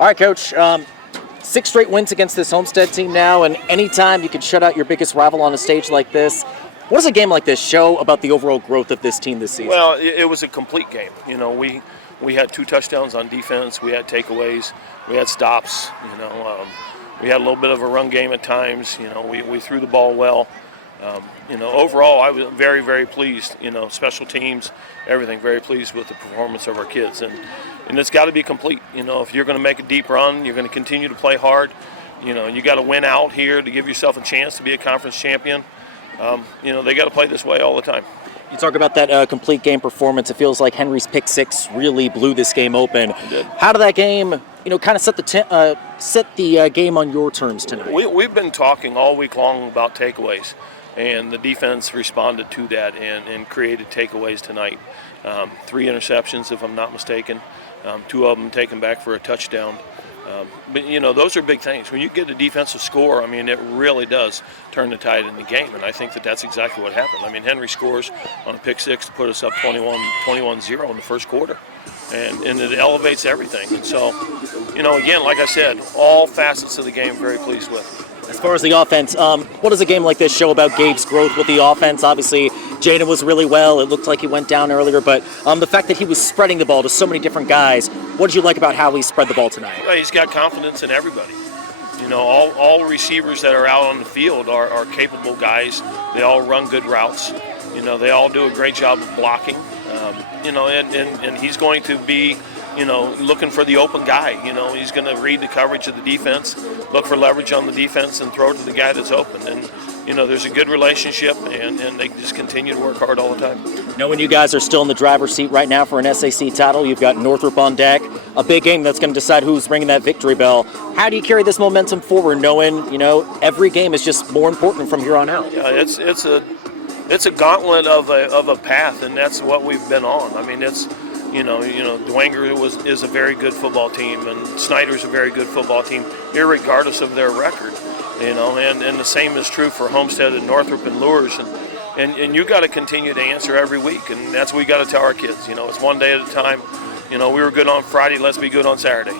All right, Coach. 6 straight wins against this Homestead team now, and anytime you can shut out your biggest rival on a stage like this, what does a game like this show about the overall growth of this team this season? Well, it was a complete game. You know, we had 2 touchdowns on defense. We had takeaways. We had stops. We had a little bit of a run game at times. We threw the ball well. Overall, I was very, very pleased. Special teams, everything. Very pleased with the performance of our kids, and it's got to be complete. If you're going to make a deep run, you're going to continue to play hard. You got to win out here to give yourself a chance to be a conference champion. They got to play this way all the time. You talk about that complete game performance. It feels like Henry's pick 6 really blew this game open. It did. How did that game, kind of set the game on your terms tonight? We've been talking all week long about takeaways, and the defense responded to that and created takeaways tonight. 3 interceptions, if I'm not mistaken. 2 of them taken back for a touchdown. But those are big things. When you get a defensive score, it really does turn the tide in the game, and I think that's exactly what happened. Henry scores on a pick 6 to put us up 21-0 in the first quarter, and it elevates everything. And so, again, like I said, all facets of the game very pleased with. As far as the offense, what does a game like this show about Gabe's growth with the offense? Obviously, Jaden was really well. It looked like he went down earlier, but the fact that he was spreading the ball to so many different guys, what did you like about how he spread the ball tonight? Well, he's got confidence in everybody. All receivers that are out on the field are capable guys. They all run good routes. They all do a great job of blocking. And he's going to be looking for the open guy. He's going to read the coverage of the defense, look for leverage on the defense, and throw it to the guy that's open. And, there's a good relationship, and they just continue to work hard all the time. Knowing you guys are still in the driver's seat right now for an SAC title, you've got Northrop on deck, a big game that's going to decide who's ringing that victory bell. How do you carry this momentum forward, knowing, every game is just more important from here on out? Yeah, it's a gauntlet of a path, and that's what we've been on. Dwenger is a very good football team, and Snyder's a very good football team, irregardless of their record. And the same is true for Homestead and Northrop and Lures, and you got to continue to answer every week, and that's what we got to tell our kids. It's one day at a time. We were good on Friday, let's be good on Saturday.